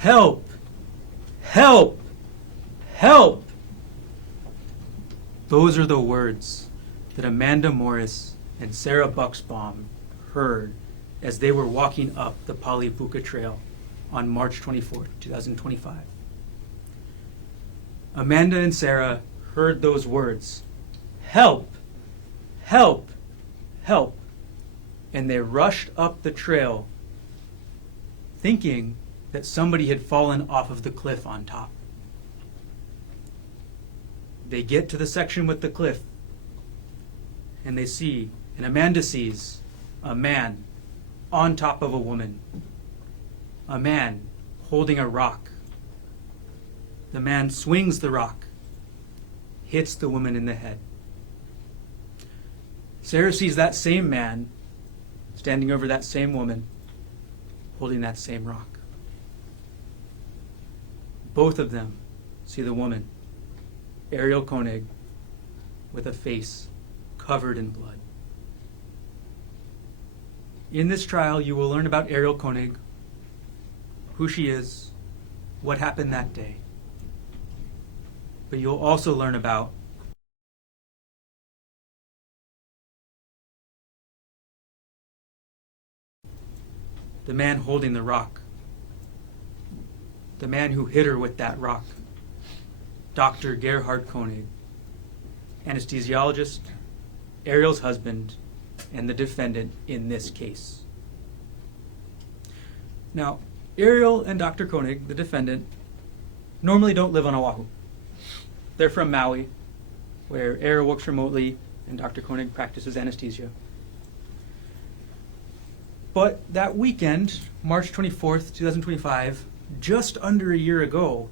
Help! Help! Help! Those are the words that Amanda Morris and Sarah Bucksbaum heard as they were walking up the Palipuka Trail on March 24th, 2025. Amanda and Sarah heard those words, help, help, help, and they rushed up the trail thinking that somebody had fallen off of the cliff on top. They get to the section with the cliff and they see, and Amanda sees, a man on top of a woman. A man holding a rock. The man swings the rock, hits the woman in the head. Sarah sees that same man standing over that same woman, holding that same rock. Both of them see the woman, Ariel Konig, with a face covered in blood. In this trial, you will learn about Ariel Konig, who she is, what happened that day. But you'll also learn about the man holding the rock, the man who hit her with that rock, Doctor Gerhardt Konig, anesthesiologist, Ariel's husband, and the defendant in this case. Now, Ariel and Dr. Konig, the defendant, normally don't live on Oahu. They're from Maui, where Ariel works remotely and Dr. Konig practices anesthesia. But that weekend, March 24th, 2025, just under a year ago,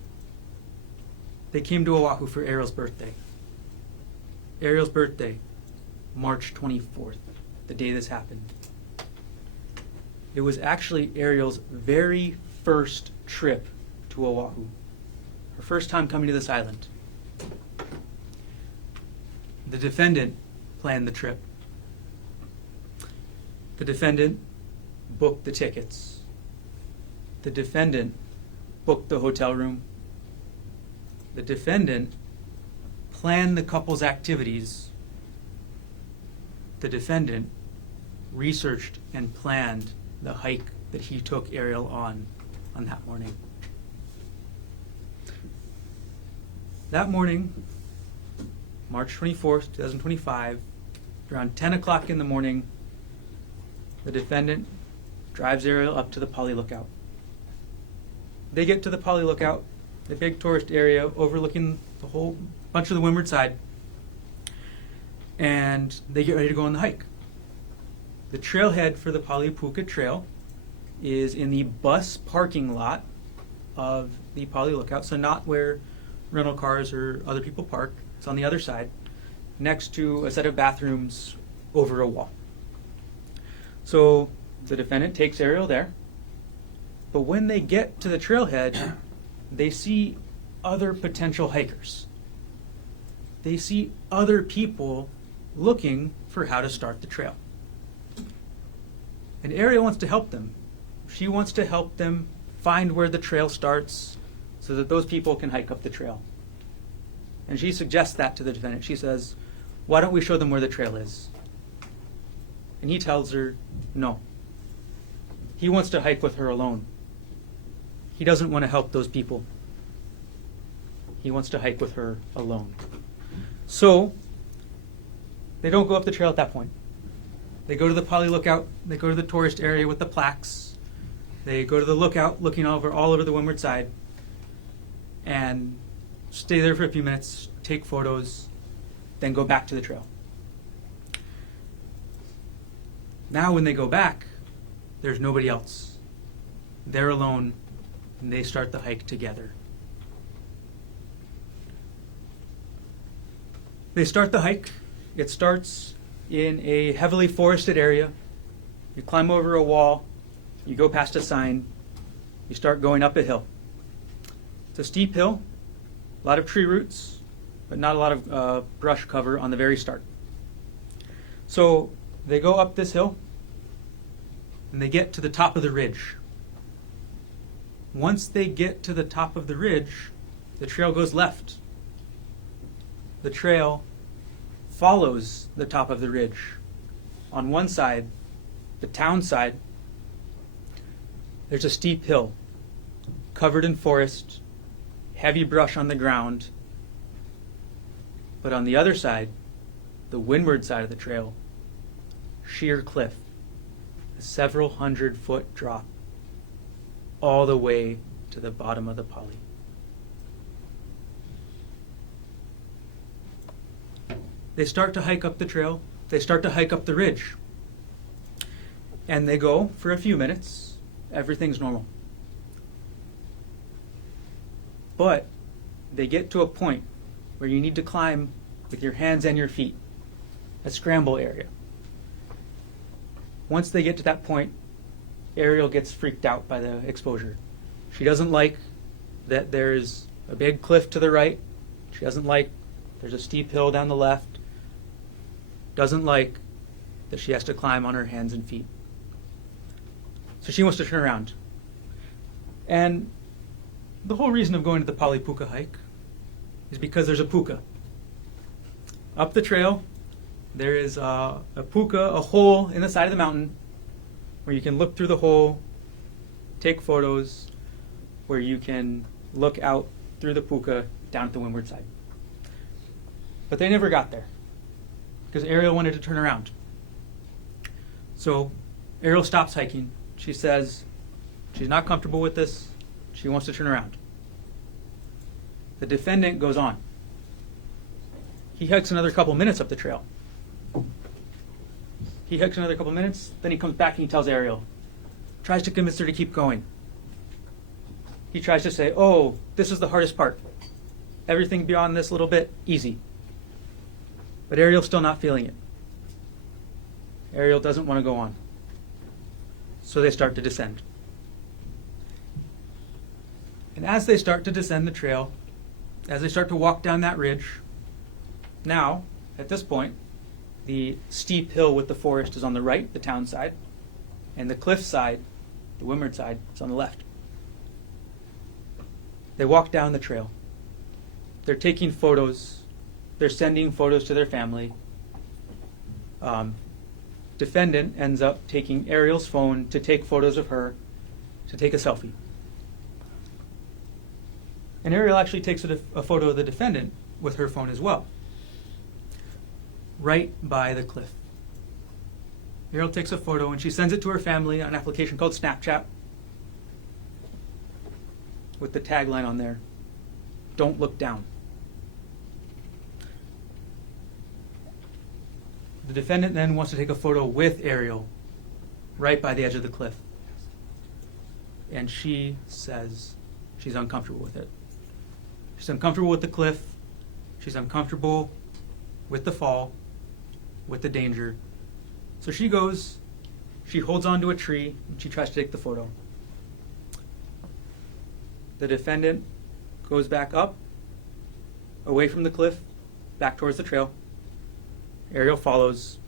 they came to Oahu for Ariel's birthday. Ariel's birthday, March 24th, the day this happened. It was actually Ariel's very first trip to Oahu. Her first time coming to this island. The defendant planned the trip. The defendant booked the tickets. The defendant booked the hotel room. The defendant planned the couple's activities. The defendant researched and planned the hike that he took Ariel on that morning. That morning, March 24th, 2025, around 10 o'clock in the morning, the defendant drives Ariel up to the Pali Lookout. They get to the Pali Lookout, the big tourist area overlooking the whole bunch of the windward side, and they get ready to go on the hike. The trailhead for the Palipuka Trail is in the bus parking lot of the Pali Lookout, so not where rental cars or other people park. It's on the other side, next to a set of bathrooms over a wall. So the defendant takes Ariel there, but when they get to the trailhead, they see other potential hikers. They see other people looking for how to start the trail. And Ariel wants to help them. She wants to help them find where the trail starts so that those people can hike up the trail. And she suggests that to the defendant. She says, why don't we show them where the trail is? And he tells her, no. He wants to hike with her alone. He doesn't want to help those people. He wants to hike with her alone. So, they don't go up the trail at that point. They go to the Pali Lookout. They go to the tourist area with the plaques. They go to the lookout, looking all over the windward side, and stay there for a few minutes, take photos, then go back to the trail. Now when they go back, there's nobody else. They're alone, and they start the hike together. They start the hike. It starts in a heavily forested area. You climb over a wall, you go past a sign, you start going up a hill. It's a steep hill, a lot of tree roots, but not a lot of brush cover on the very start. So they go up this hill, and they get to the top of the ridge. Once they get to the top of the ridge, the trail goes left. The trail follows the top of the ridge. On one side, the town side, there's a steep hill covered in forest, heavy brush on the ground. But on the other side, the windward side of the trail, sheer cliff, a several 100-foot drop all the way to the bottom of the poly. They start to hike up the trail. They start to hike up the ridge. And they go for a few minutes. Everything's normal. But they get to a point where you need to climb with your hands and your feet, a scramble area. Once they get to that point, Ariel gets freaked out by the exposure. She doesn't like that there's a big cliff to the right. She doesn't like there's a steep hill down the left. Doesn't like that she has to climb on her hands and feet. So she wants to turn around. And the whole reason of going to the Poly Puka hike is because there's a puka. Up the trail, there is a puka, a hole in the side of the mountain where you can look through the hole, take photos, where you can look out through the puka down at the windward side. But they never got there because Ariel wanted to turn around. So Ariel stops hiking. She says she's not comfortable with this. She wants to turn around. The defendant goes on. He hikes another couple minutes up the trail. He hikes another couple minutes, then he comes back and he tells Ariel, tries to convince her to keep going. He tries to say, oh, this is the hardest part. Everything beyond this little bit, easy. But Ariel's still not feeling it. Ariel doesn't want to go on. So they start to descend. And as they start to descend the trail, as they start to walk down that ridge, now, at this point, the steep hill with the forest is on the right, the town side, and the cliff side, the windward side, is on the left. They walk down the trail. They're taking photos. They're sending photos to their family. Defendant ends up taking Ariel's phone to take photos of her, to take a selfie. And Ariel actually takes a photo of the defendant with her phone as well, right by the cliff. Ariel takes a photo and she sends it to her family on an application called Snapchat with the tagline on there, "Don't look down." The defendant then wants to take a photo with Ariel right by the edge of the cliff. And she says she's uncomfortable with it. She's uncomfortable with the cliff. She's uncomfortable with the fall, with the danger. So she goes, she holds onto a tree, and she tries to take the photo. The defendant goes back up, away from the cliff, back towards the trail. Ariel follows.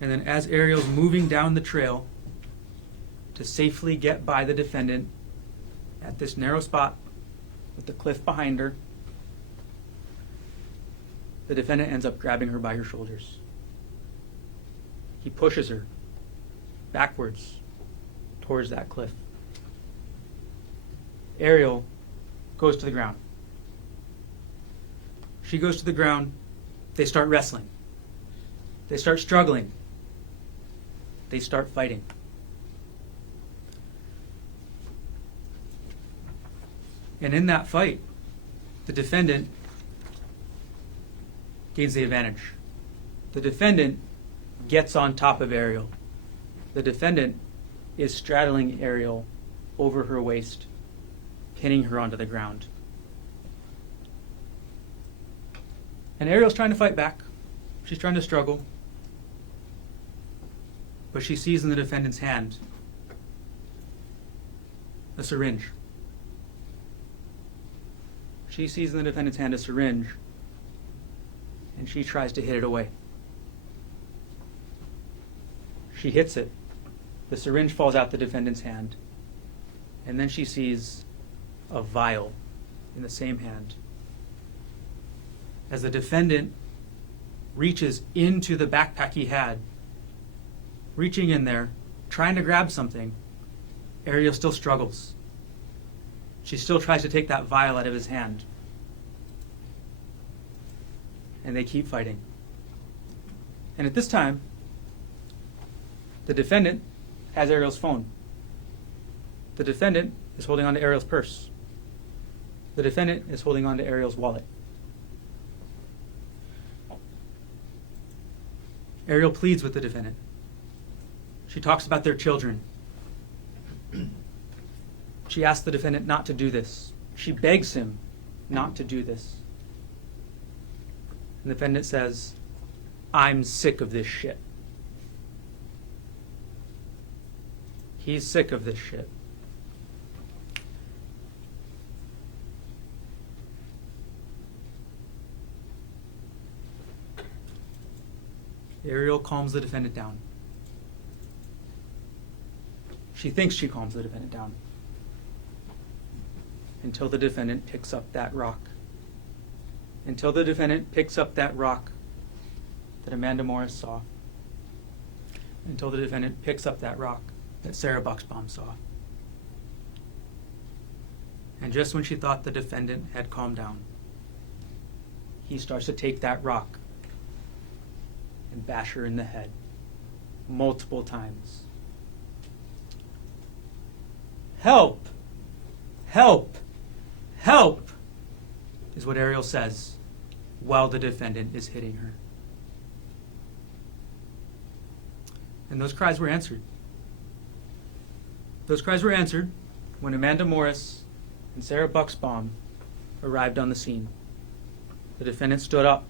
And then as Ariel's moving down the trail to safely get by the defendant at this narrow spot with the cliff behind her, the defendant ends up grabbing her by her shoulders. He pushes her backwards towards that cliff. Ariel goes to the ground. She goes to the ground. They start wrestling. They start struggling. They start fighting. And in that fight, the defendant gains the advantage. The defendant gets on top of Ariel. The defendant is straddling Ariel over her waist, pinning her onto the ground. And Ariel's trying to fight back. She's trying to struggle. But she sees in the defendant's hand a syringe. She sees in the defendant's hand a syringe, and she tries to hit it away. She hits it. The syringe falls out the defendant's hand. And then she sees a vial in the same hand. As the defendant reaches into the backpack he had, reaching in there, trying to grab something, Ariel still struggles. She still tries to take that vial out of his hand. And they keep fighting. And at this time, the defendant has Ariel's phone. The defendant is holding on to Ariel's purse. The defendant is holding on to Ariel's wallet. Ariel pleads with the defendant. She talks about their children. She asks the defendant not to do this. She begs him not to do this. And the defendant says, "I'm sick of this shit." He's sick of this shit. Ariel calms the defendant down. She thinks she calms the defendant down until the defendant picks up that rock. Until the defendant picks up that rock that Amanda Morris saw. Until the defendant picks up that rock that Sarah Buxbaum saw. And just when she thought the defendant had calmed down, he starts to take that rock and bash her in the head multiple times. "Help! Help! Help!" is what Ariel says while the defendant is hitting her. And those cries were answered. Those cries were answered when Amanda Morris and Sarah Buxbaum arrived on the scene. The defendant stood up.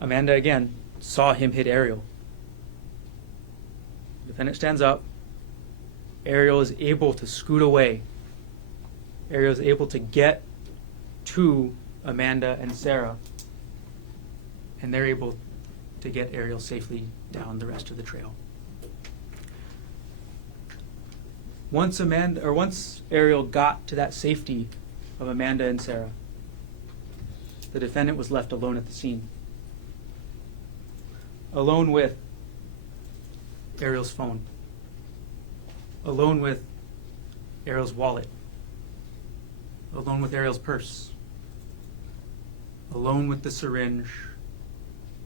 Amanda again saw him hit Ariel. The defendant stands up. Ariel is able to scoot away. Ariel is able to get to Amanda and Sarah, and they're able to get Ariel safely down the rest of the trail. Once Ariel got to that safety of Amanda and Sarah, the defendant was left alone at the scene. Alone with Ariel's phone. Alone with Ariel's wallet. Alone with Ariel's purse. Alone with the syringe.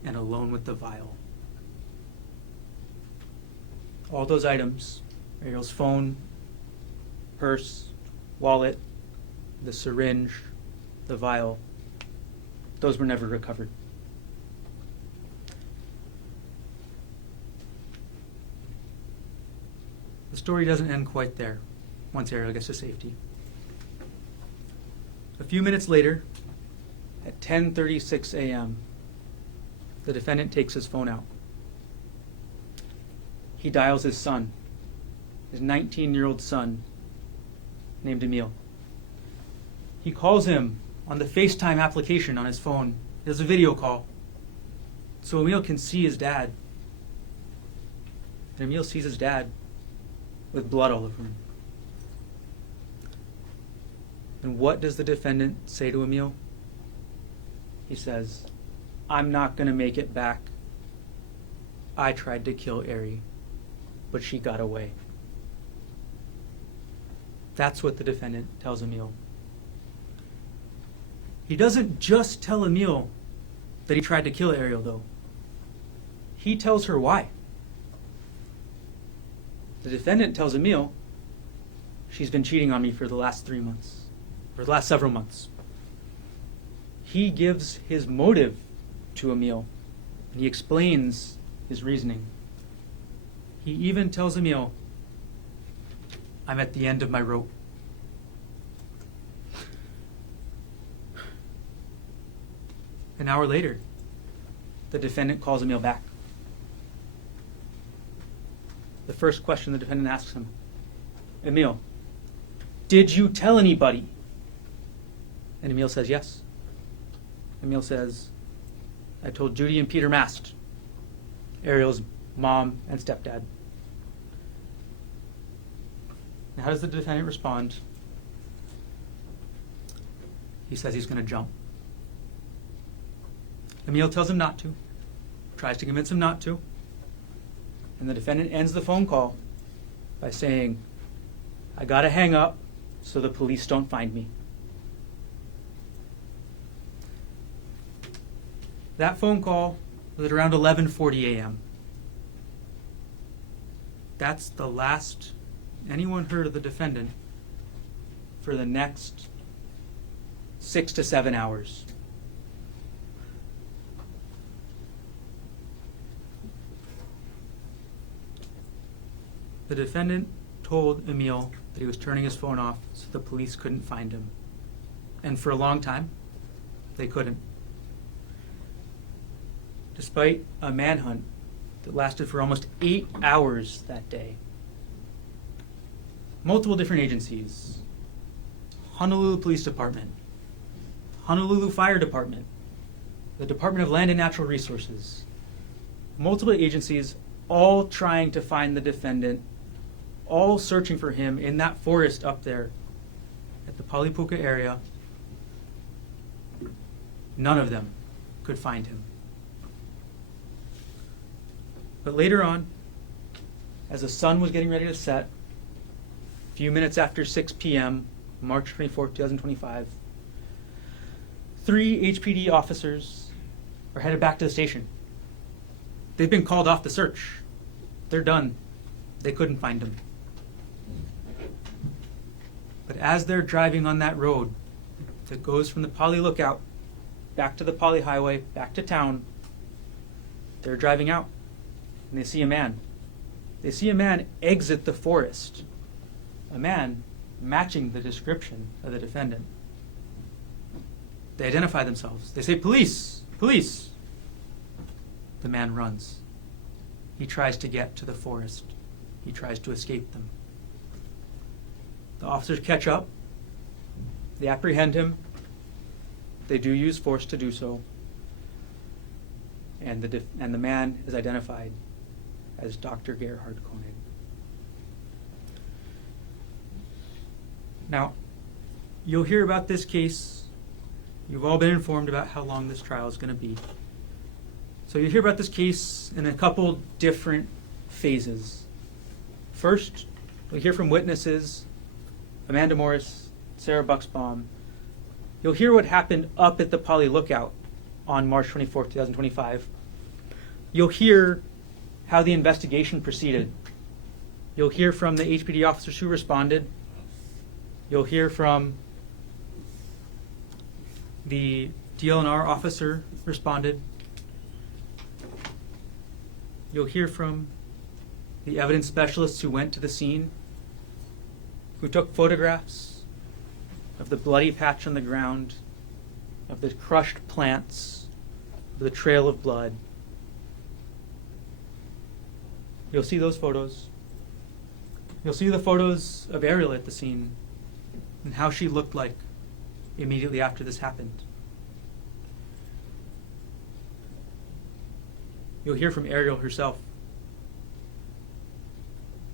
And alone with the vial. All those items, Ariel's phone, purse, wallet, the syringe, the vial, those were never recovered. The story doesn't end quite there once Ariel gets to safety. A few minutes later, at 10:36 a.m., the defendant takes his phone out. He dials his son, his 19-year-old son, named Emil. He calls him on the FaceTime application on his phone. There's a video call, so Emil can see his dad. And Emil sees his dad with blood all over him. And what does the defendant say to Emil? He says, "I'm not going to make it back. I tried to kill Ari, but she got away." That's what the defendant tells Emil. He doesn't just tell Emil that he tried to kill Ariel, though. He tells her why. The defendant tells Emil, "She's been cheating on me for the last 3 months, or the last several months." He gives his motive to Emil, and he explains his reasoning. He even tells Emil, "I'm at the end of my rope." An hour later, the defendant calls Emil back. The first question the defendant asks him, "Emil, did you tell anybody?" And Emil says yes. Emil says, "I told Judy and Peter Mast, Ariel's mom, and stepdad. Now, how does the defendant respond? He says he's going to jump. Emil tells him not to, tries to convince him not to, and the defendant ends the phone call by saying, "I got to hang up so the police don't find me." That phone call was at around 11:40 a.m. That's the last anyone heard of the defendant for the next 6 to 7 hours. The defendant told Emil that he was turning his phone off so the police couldn't find him. And for a long time, they couldn't. Despite a manhunt that lasted for almost 8 hours that day, multiple different agencies, Honolulu Police Department, Honolulu Fire Department, the Department of Land and Natural Resources, multiple agencies all trying to find the defendant, all searching for him in that forest up there at the Palipuka area. None of them could find him. But later on, as the sun was getting ready to set, a few minutes after 6 p.m., March 24, 2025, 3 HPD officers are headed back to the station. They've been called off the search. They're done. They couldn't find him. But as they're driving on that road that goes from the Pali Lookout back to the Pali Highway, back to town, they're driving out and they see a man. They see a man exit the forest. A man matching the description of the defendant. They identify themselves. They say, "Police! Police!" The man runs. He tries to get to the forest. He tries to escape them. The officers catch up. They apprehend him. They do use force to do so. And the man is identified as Doctor Gerhardt Konig. Now, you'll hear about this case. You've all been informed about how long this trial is going to be. So you'll hear about this case in a couple different phases. First, you'll hear from witnesses, Amanda Morris, Sarah Bucksbaum. You'll hear what happened up at the Pali Lookout on March 24, 2025. You'll hear how the investigation proceeded. You'll hear from the HPD officers who responded. You'll hear from the DLNR officer who responded. You'll hear from the evidence specialists who went to the scene, who took photographs of the bloody patch on the ground, of the crushed plants, of the trail of blood. You'll see those photos. You'll see the photos of Ariel at the scene and how she looked like immediately after this happened. You'll hear from Ariel herself.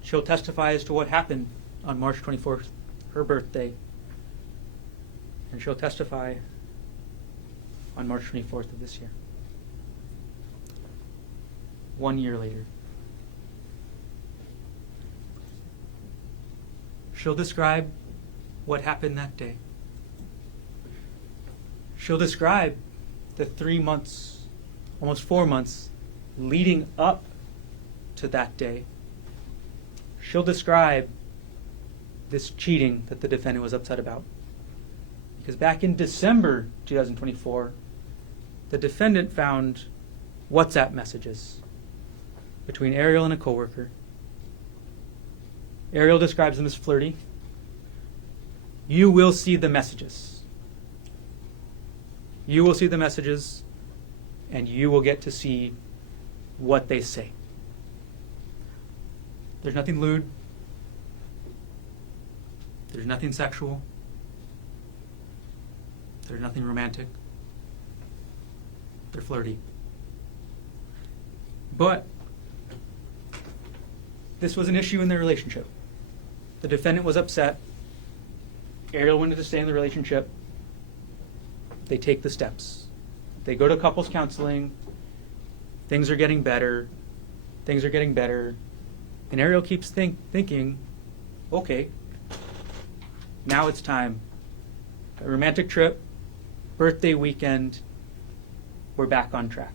She'll testify as to what happened on March 24th, her birthday. And she'll testify on March 24th of this year. 1 year later. She'll describe what happened that day. She'll describe the 3 months, almost 4 months, leading up to that day. She'll describe this cheating that the defendant was upset about. Because back in December 2024, the defendant found WhatsApp messages between Ariel and a coworker. Ariel describes them as flirty. You will see the messages. You will see the messages, and you will get to see what they say. There's nothing lewd. There's nothing sexual. There's nothing romantic. They're flirty. But this was an issue in their relationship. The defendant was upset. Ariel wanted to stay in the relationship. They take the steps. They go to couples counseling. Things are getting better. Things are getting better. And Ariel keeps thinking, okay, now it's time. A romantic trip, birthday weekend, we're back on track.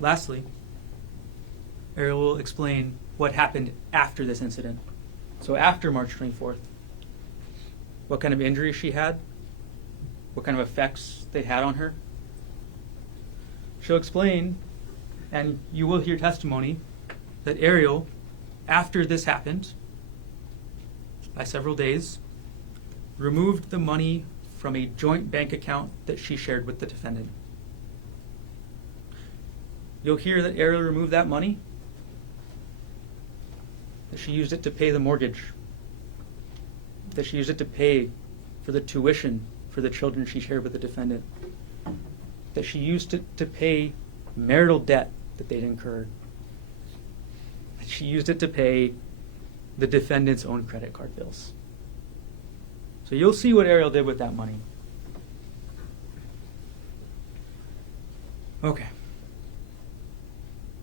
Lastly, Ariel will explain what happened after this incident. So after March 24th, what kind of injuries she had, what kind of effects they had on her. She'll explain, and you will hear testimony, that Ariel, after this happened, by several days, removed the money from a joint bank account that she shared with the defendant. You'll hear that Ariel removed that money, that she used it to pay the mortgage, that she used it to pay for the tuition for the children she shared with the defendant, that she used it to pay marital debt that they'd incurred, that she used it to pay the defendant's own credit card bills. So you'll see what Ariel did with that money. Okay.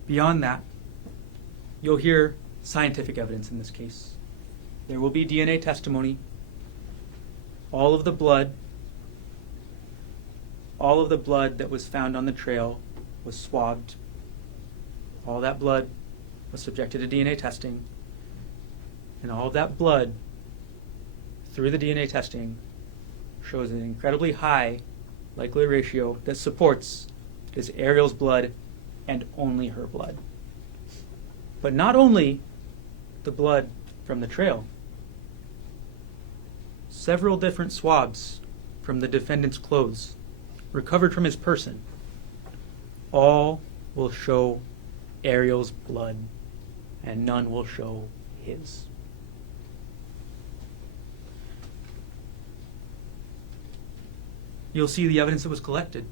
Beyond that, you'll hear scientific evidence in this case. There will be DNA testimony. All of the blood that was found on the trail was swabbed. All that blood was subjected to DNA testing. And all of that blood, through the DNA testing, shows an incredibly high likelihood ratio that supports it is Ariel's blood and only her blood. But not only the blood from the trail. Several different swabs from the defendant's clothes recovered from his person all will show Ariel's blood, and none will show his. You'll see the evidence that was collected.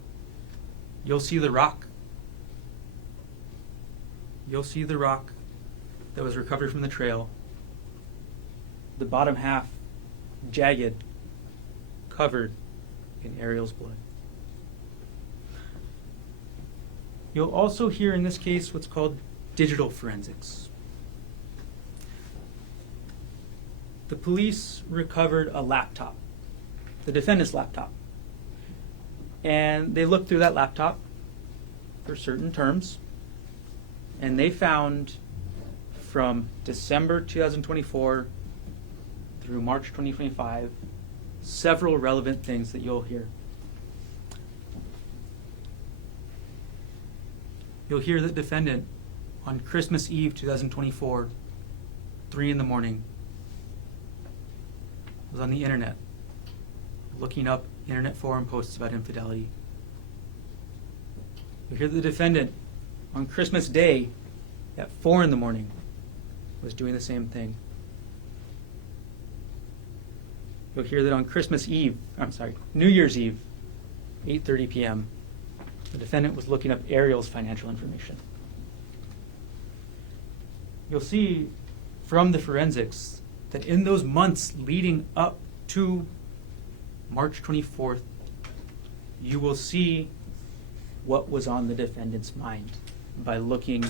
You'll see the rock. You'll see the rock that was recovered from the trail. The bottom half jagged, covered in Ariel's blood. You'll also hear in this case what's called digital forensics. The police recovered a laptop, the defendant's laptop, and they looked through that laptop for certain terms, and they found from December 2024 through March 2025 several relevant things that you'll hear. You'll hear the defendant on Christmas Eve 2024, 3 a.m, was on the internet looking up internet forum posts about infidelity. You'll hear the defendant on Christmas Day at 4 a.m. was doing the same thing. You'll hear that on New Year's Eve, 8:30 p.m., the defendant was looking up Ariel's financial information. You'll see from the forensics that in those months leading up to March 24th, you will see what was on the defendant's mind by looking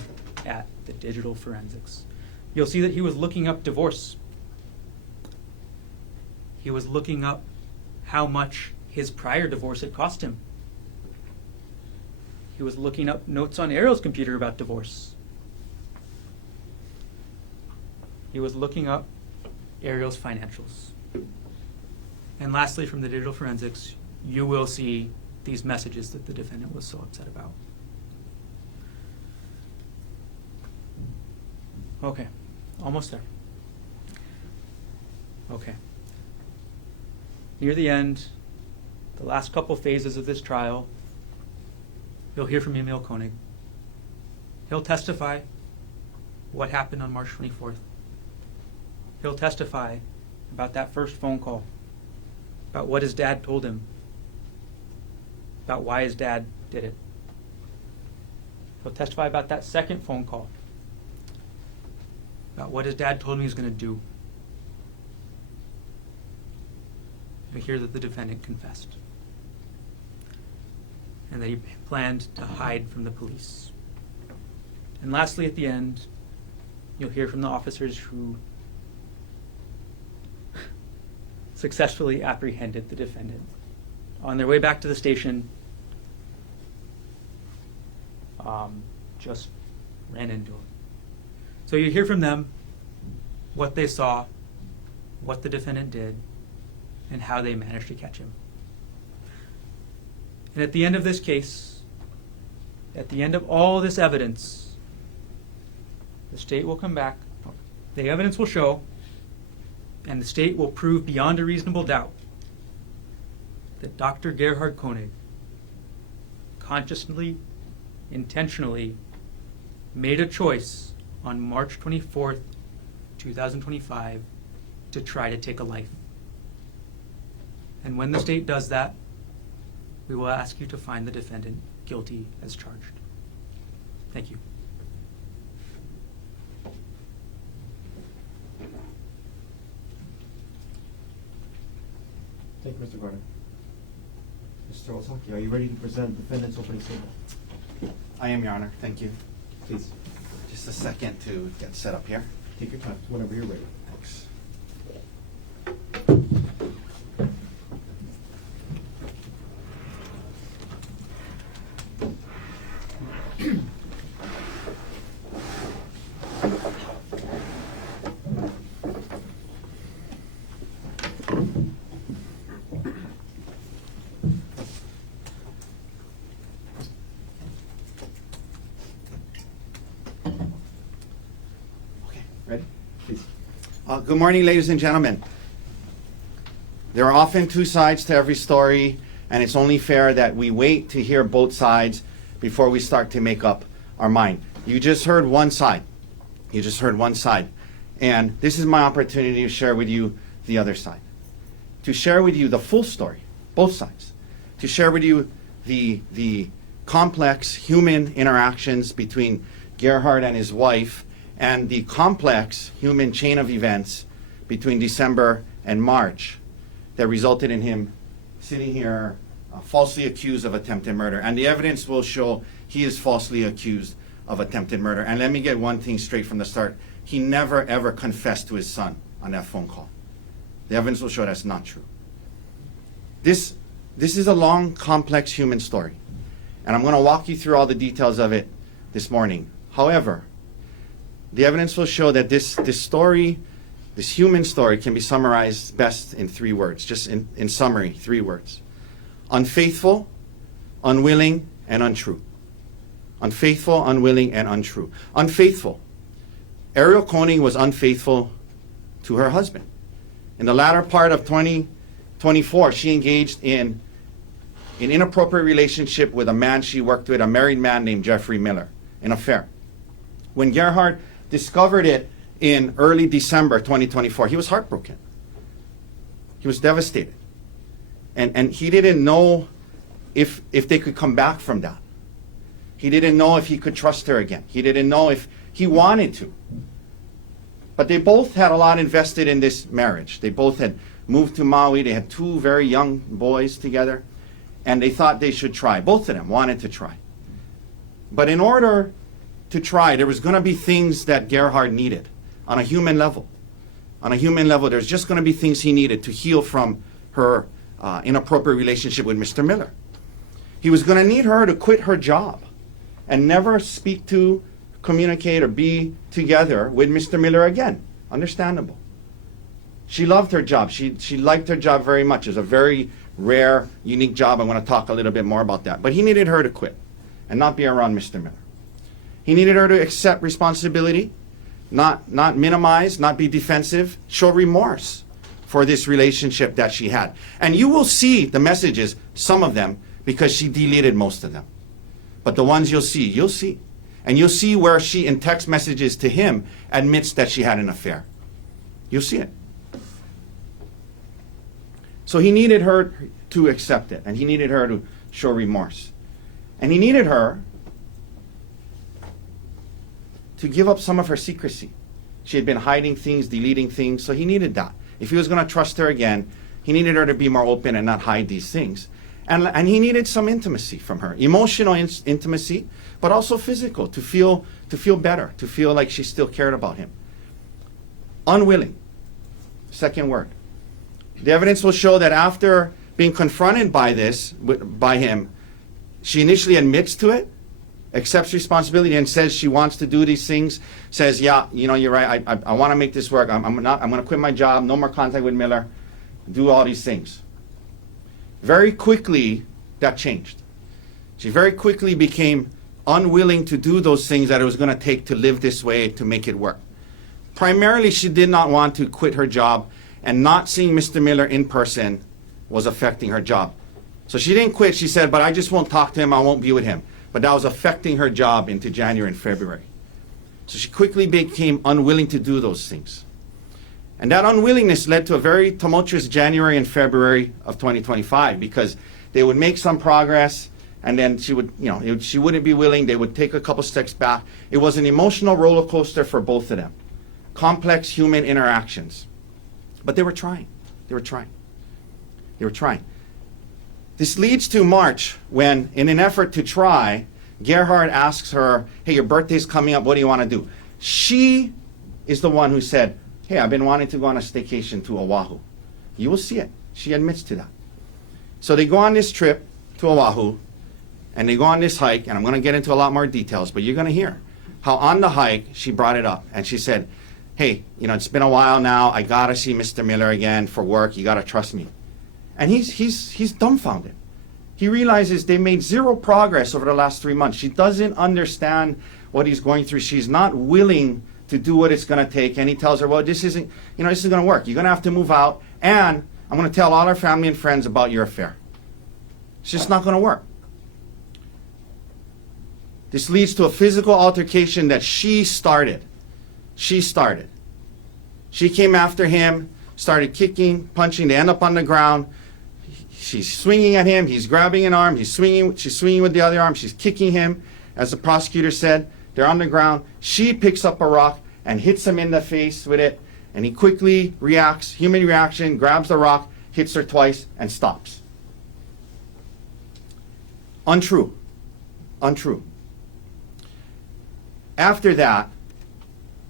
at the digital forensics. You'll see that he was looking up divorce. He was looking up how much his prior divorce had cost him. He was looking up notes on Ariel's computer about divorce. He was looking up Ariel's financials. And lastly, from the digital forensics, you will see these messages that the defendant was so upset about. Okay, almost there. Okay. Near the end, the last couple phases of this trial, you'll hear from Emil Konig. He'll testify what happened on March 24th. He'll testify about that first phone call, about what his dad told him. about why his dad did it. He'll testify about that second phone call, about what his dad told him he was going to do. We hear that the defendant confessed, and that he planned to hide from the police. And lastly, at the end, you'll hear from the officers who successfully apprehended the defendant. On their way back to the station, just ran into him. So you hear from them what they saw, what the defendant did, and how they managed to catch him. And at the end of this case, at the end of all this evidence, the state will come back, the evidence will show, and the state will prove beyond a reasonable doubt that Dr. Gerhardt Konig consciously, intentionally made a choice on March 24th, 2025 to try to take a life. And when the state does that, we will ask you to find the defendant guilty as charged. Thank you. Thank you, Mr. Gardner. Mr. Osaki, are you ready to present defendant's opening statement? I am, Your Honor. Thank you. Please, Just a second to get set up here. take your time, whenever you're ready. Thanks. Okay, ready? Please. Good morning, ladies and gentlemen. There are often two sides to every story, and it's only fair that we wait to hear both sides before we start to make up our mind. You just heard one side. You just heard one side. And this is my opportunity to share with you the other side. To share with you the full story, both sides. To share with you the complex human interactions between Gerhardt and his wife, and the complex human chain of events between December and March that resulted in him sitting here falsely accused of attempted murder. And the evidence will show he is falsely accused of attempted murder. And let me get one thing straight from the start. He never, ever confessed to his son on that phone call. The evidence will show that's not true. This is a long, complex human story. And I'm going to walk you through all the details of it this morning. However, the evidence will show that this story, this human story, can be summarized best in 3 words, just in summary, 3 words. Unfaithful, unwilling, and untrue. Unfaithful, unwilling, and untrue. Unfaithful. Ariel Konig was unfaithful to her husband. In the latter part of 2024, she engaged in an inappropriate relationship with a man she worked with, a married man named Jeffrey Miller, an affair. When Gerhardt discovered it in early December 2024, he was heartbroken. He was devastated. And he didn't know if they could come back from that. He didn't know if he could trust her again. He didn't know if he wanted to. But they both had a lot invested in this marriage. They both had moved to Maui. They had 2 very young boys together. And they thought they should try. Both of them wanted to try. But in order to try, there was going to be things that Gerhardt needed on a human level. On a human level, there's just going to be things he needed to heal from her inappropriate relationship with Mr. Miller. He was going to need her to quit her job and never speak to, communicate, or be together with Mr. Miller again. Understandable. She loved her job. She liked her job very much. It was a very rare, unique job. I want to talk a little bit more about that. But he needed her to quit and not be around Mr. Miller. He needed her to accept responsibility, not minimize, not be defensive, show remorse for this relationship that she had. And you will see the messages, some of them, because she deleted most of them. But the ones you'll see. And you'll see where she, in text messages to him, admits that she had an affair. You'll see it. So he needed her to accept it, and he needed her show remorse. And he needed her to give up some of her secrecy. She had been hiding things, deleting things, so he needed that. If he was going to trust her again, he needed her to be more open and not hide these things. And he needed some intimacy from her, emotional intimacy, but also physical, to feel better, to feel like she still cared about him. Unwilling, second word. The evidence will show that after being confronted by him, she initially admits to it, accepts responsibility, and says she wants to do these things, says, yeah, you're right, I want to make this work, I'm going to quit my job, no more contact with Miller, do all these things. Very quickly, that changed. She very quickly became unwilling to do those things that it was going to take to live this way, to make it work. Primarily, she did not want to quit her job, and not seeing Mr. Miller in person was affecting her job. So she didn't quit. She said, but I just won't talk to him, I won't be with him. But that was affecting her job into January and February. So she quickly became unwilling to do those things. And that unwillingness led to a very tumultuous January and February of 2025, because they would make some progress, and then she wouldn't be willing. They would take a couple steps back. It was an emotional roller coaster for both of them. Complex human interactions. But they were trying. They were trying. They were trying. This leads to March, when, in an effort to try, Gerhardt asks her, hey, your birthday's coming up, what do you want to do? She is the one who said, hey, I've been wanting to go on a staycation to Oahu. You will see it. She admits to that. So they go on this trip to Oahu, and they go on this hike, and I'm going to get into a lot more details, but you're going to hear how on the hike she brought it up. And she said, hey, it's been a while now. I got to see Mr. Miller again for work. You got to trust me. And he's dumbfounded. He realizes they made zero progress over the last 3 months. She doesn't understand what he's going through. She's not willing to do what it's going to take. And he tells her, well, this isn't going to work. You're going to have to move out, and I'm going to tell all our family and friends about your affair. It's just not going to work. This leads to a physical altercation that she started. She started. She came after him, started kicking, punching. They end up on the ground. She's swinging at him. He's grabbing an arm. She's swinging with the other arm. She's kicking him. As the prosecutor said, they're on the ground. She picks up a rock and hits him in the face with it. And he quickly reacts, human reaction, grabs the rock, hits her twice, and stops. Untrue. Untrue. After that,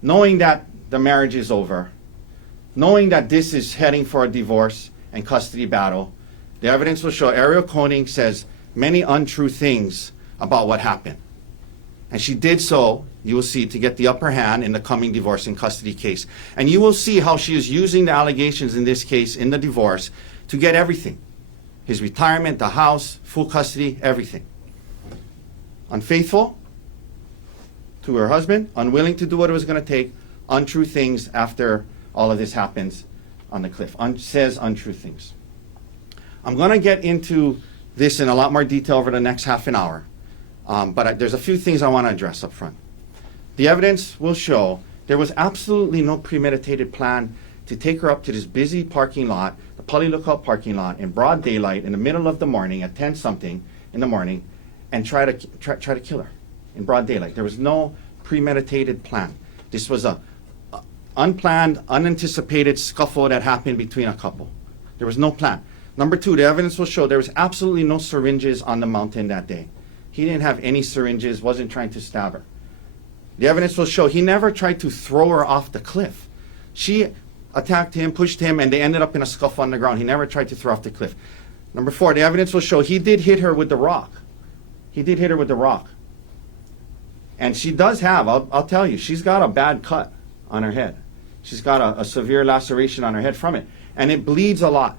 knowing that the marriage is over, knowing that this is heading for a divorce and custody battle, the evidence will show Ariel Konig says many untrue things about what happened. And she did so, you will see, to get the upper hand in the coming divorce and custody case. And you will see how she is using the allegations in this case, in the divorce, to get everything. His retirement, the house, full custody, everything. Unfaithful to her husband, unwilling to do what it was going to take, untrue things after all of this happens on the cliff. Says untrue things. I'm going to get into this in a lot more detail over the next half an hour. But there's a few things I want to address up front. The evidence will show there was absolutely no premeditated plan to take her up to this busy parking lot, the Pali Lookout parking lot, in broad daylight in the middle of the morning at 10-something in the morning, and try to kill her in broad daylight. There was no premeditated plan. This was a unplanned, unanticipated scuffle that happened between a couple. There was no plan. Number two, the evidence will show there was absolutely no syringes on the mountain that day. He didn't have any syringes, wasn't trying to stab her. The evidence will show he never tried to throw her off the cliff. She attacked him, pushed him, and they ended up in a scuffle on the ground. He never tried to throw off the cliff. Number four, the evidence will show he did hit her with the rock. He did hit her with the rock. And she does have, I'll tell you, she's got a bad cut on her head. She's got a severe laceration on her head from it. And it bleeds a lot.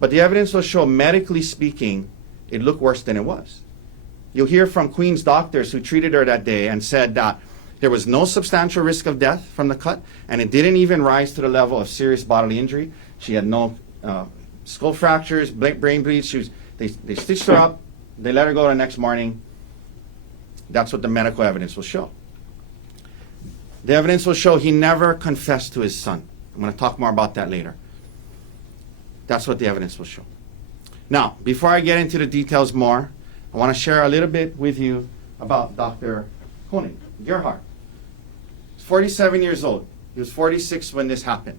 But the evidence will show, medically speaking, it looked worse than it was. You'll hear from Queen's doctors who treated her that day and said that there was no substantial risk of death from the cut, and it didn't even rise to the level of serious bodily injury. She had no skull fractures, brain bleeds. They stitched her up. They let her go the next morning. That's what the medical evidence will show. The evidence will show he never confessed to his son. I'm going to talk more about that later. That's what the evidence will show. Now, before I get into the details more, I want to share a little bit with you about Dr. Konig, Gerhardt. He's 47 years old. He was 46 when this happened.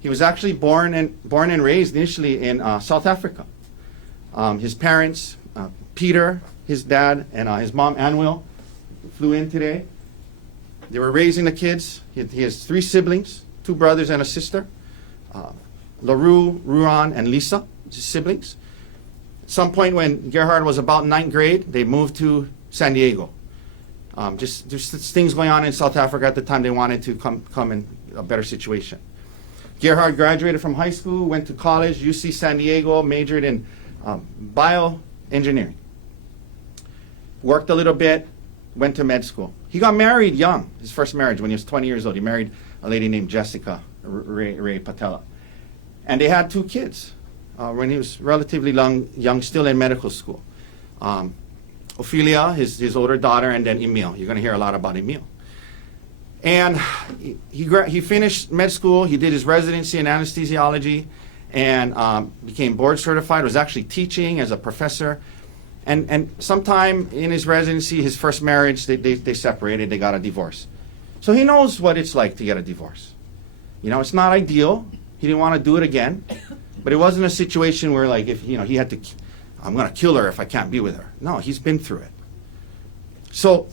He was actually born and raised initially in South Africa. His parents, Peter, his dad, and his mom, Anwil, flew in today. They were raising the kids. He has 3 siblings, 2 brothers and a sister. LaRue, Ruan, and Lisa, his siblings. At some point when Gerhardt was about 9th grade, they moved to San Diego. Just things going on in South Africa at the time. They wanted to come in a better situation. Gerhardt graduated from high school, went to college, UC San Diego, majored in bioengineering. Worked a little bit, went to med school. He got married young, his first marriage when he was 20 years old. He married a lady named Jessica Ray Patella. And they had 2 kids when he was relatively young, still in medical school. Ophelia, his older daughter, and then Emil. You're going to hear a lot about Emil. And he finished med school. He did his residency in anesthesiology and became board certified, was actually teaching as a professor. And sometime in his residency, his first marriage, they separated, they got a divorce. So he knows what it's like to get a divorce. You know, it's not ideal. He didn't want to do it again. But it wasn't a situation where, like, if, you know, he had to, I'm going to kill her if I can't be with her. No, he's been through it. So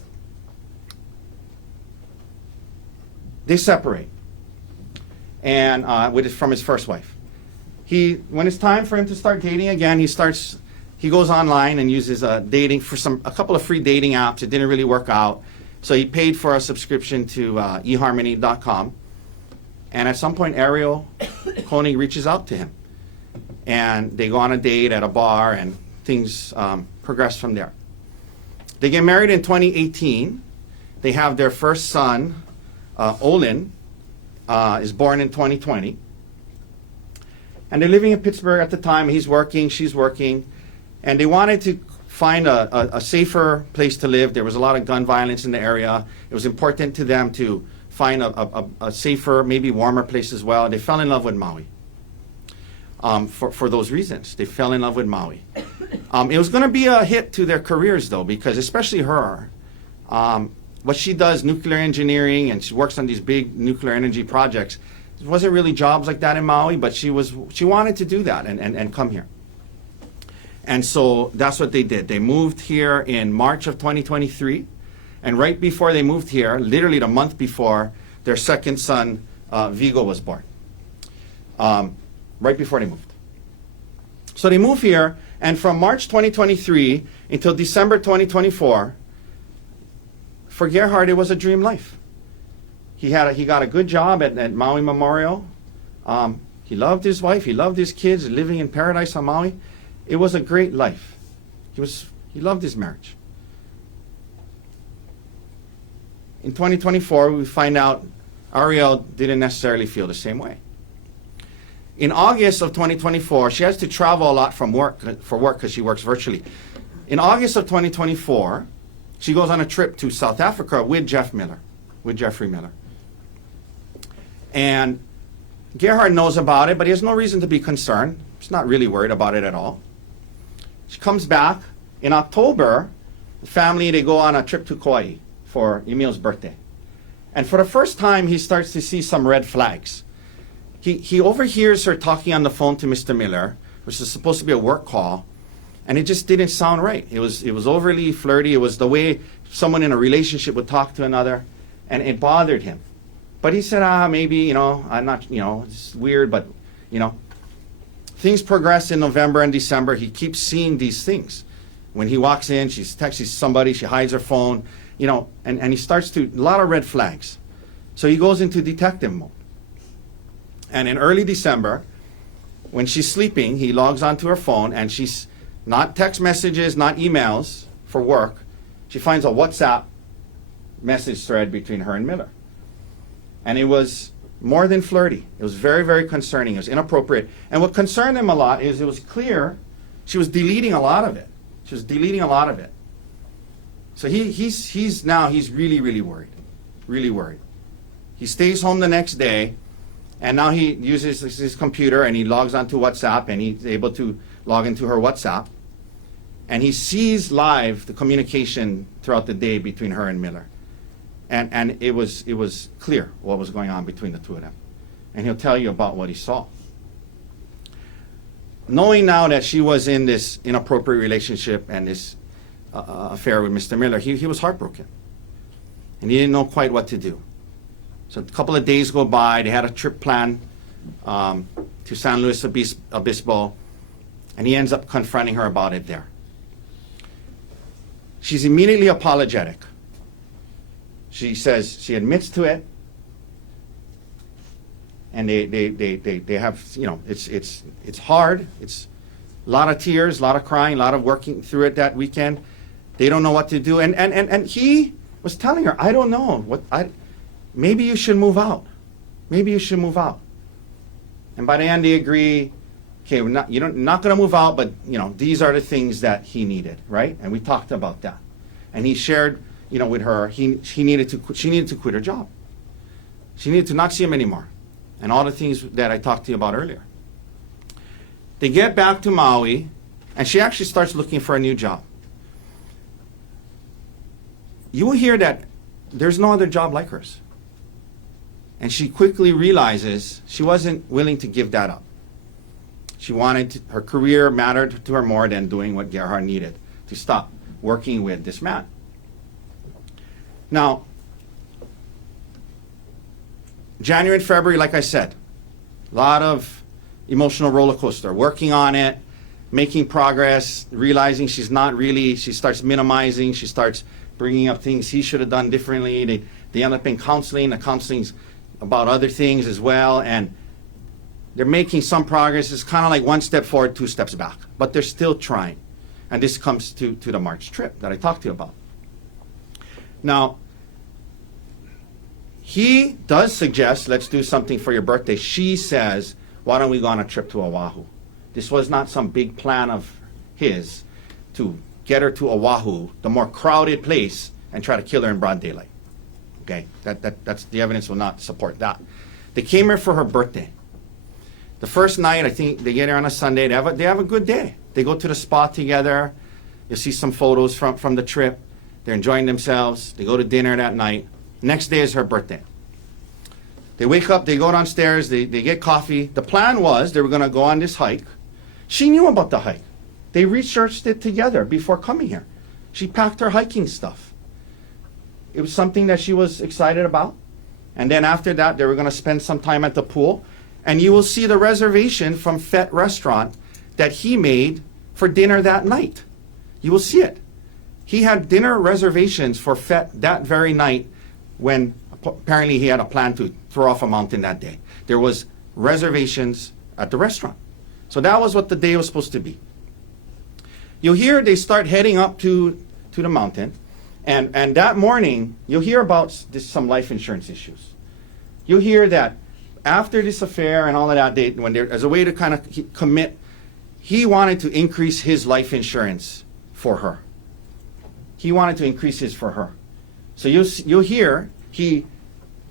they separate, and from his first wife. When it's time for him to start dating again, he goes online and uses dating for a couple of free dating apps. It didn't really work out, so he paid for a subscription to eharmony.com. And at some point, Ariel Konig reaches out to him, and they go on a date at a bar, and things progress from there. They get married in 2018. They have their first son. Olin is born in 2020. And they're living in Pittsburgh at the time. He's working, she's working. And they wanted to find a safer place to live. There was a lot of gun violence in the area. It was important to them to find a safer, maybe warmer place as well. They fell in love with Maui. For those reasons. They fell in love with Maui. It was going to be a hit to their careers, though, because especially her, what she does, nuclear engineering, and she works on these big nuclear energy projects. There wasn't really jobs like that in Maui, but she wanted to do that and come here. And so that's what they did. They moved here in March of 2023, and right before they moved here, literally the month before, their second son, Vigo, was born. Right before they moved. So they move here, and from March 2023 until December 2024, for Gerhardt, it was a dream life. He got a good job at Maui Memorial. He loved his wife. He loved his kids, living in paradise on Maui. It was a great life. He loved his marriage. In 2024, we find out Ariel didn't necessarily feel the same way. In August of 2024, she has to travel a lot for work because she works virtually. In August of 2024, she goes on a trip to South Africa with Jeffrey Miller. And Gerhardt knows about it, but he has no reason to be concerned. He's not really worried about it at all. She comes back. In October, the family, they go on a trip to Kauai for Emil's birthday. And for the first time, he starts to see some red flags. He overhears her talking on the phone to Mr. Miller, which is supposed to be a work call, and it just didn't sound right. It was overly flirty. It was the way someone in a relationship would talk to another, and it bothered him. But he said, maybe, I'm not, it's weird, but, Things progress in November and December. He keeps seeing these things. When he walks in, she's texting somebody, she hides her phone, and he starts to, a lot of red flags. So he goes into detective mode. And in early December, when she's sleeping, he logs onto her phone, and she's not text messages, not emails for work. She finds a WhatsApp message thread between her and Miller. And it was more than flirty. It was very, very concerning. It was inappropriate. And what concerned him a lot is it was clear she was deleting a lot of it. So he's really, really worried. Really worried. He stays home the next day, and now he uses his computer and he logs onto WhatsApp, and he's able to log into her WhatsApp, and he sees live the communication throughout the day between her and Miller. And it was clear what was going on between the two of them. And he'll tell you about what he saw. Knowing now that she was in this inappropriate relationship and this affair with Mr. Miller, he was heartbroken. And he didn't know quite what to do. So a couple of days go by. They had a trip planned to San Luis Obispo, and he ends up confronting her about it there. She's immediately apologetic. She says she admits to it, and they have, you know, it's hard. It's a lot of tears, a lot of crying, a lot of working through it that weekend. They don't know what to do, and he was telling her, I don't know maybe you should move out. Maybe you should move out. And by the end, they agree. Okay, you're not going to move out, but you know these are the things that he needed, right? And we talked about that, and he shared, you know, with her. She needed to quit her job. She needed to not see him anymore, and all the things that I talked to you about earlier. They get back to Maui, and she actually starts looking for a new job. You will hear that there's no other job like hers, and she quickly realizes she wasn't willing to give that up. She wanted her career mattered to her more than doing what Gerhardt needed to stop working with this man. Now, January and February, like I said, a lot of emotional roller coaster, working on it, making progress, realizing she's not really, she starts minimizing, she starts bringing up things he should have done differently. They end up in counseling. The counseling's about other things as well, and they're making some progress. It's kind of like one step forward, two steps back, but they're still trying. And this comes to the March trip that I talked to you about. Now, he does suggest, let's do something for your birthday. She says, why don't we go on a trip to Oahu? This was not some big plan of his to get her to Oahu, the more crowded place, and try to kill her in broad daylight. Okay, that's the evidence will not support that. They came here for her birthday. The first night, I think they get here on a Sunday. They have a good day. They go to the spa together. You'll see some photos from the trip. They're enjoying themselves. They go to dinner that night. Next day is her birthday. They wake up. They go downstairs. They get coffee. The plan was they were going to go on this hike. She knew about the hike. They researched it together before coming here. She packed her hiking stuff. It was something that she was excited about. And then after that, they were going to spend some time at the pool. And you will see the reservation from Fett Restaurant that he made for dinner that night. You will see it. He had dinner reservations for Fett that very night when apparently he had a plan to throw off a mountain that day. There was reservations at the restaurant. So that was what the day was supposed to be. You'll hear they start heading up to the mountain. And that morning, you'll hear about some life insurance issues. You'll hear that after this affair and all of that, as a way to kind of commit, he wanted to increase his life insurance for her. He wanted to increase his for her. So you'll hear he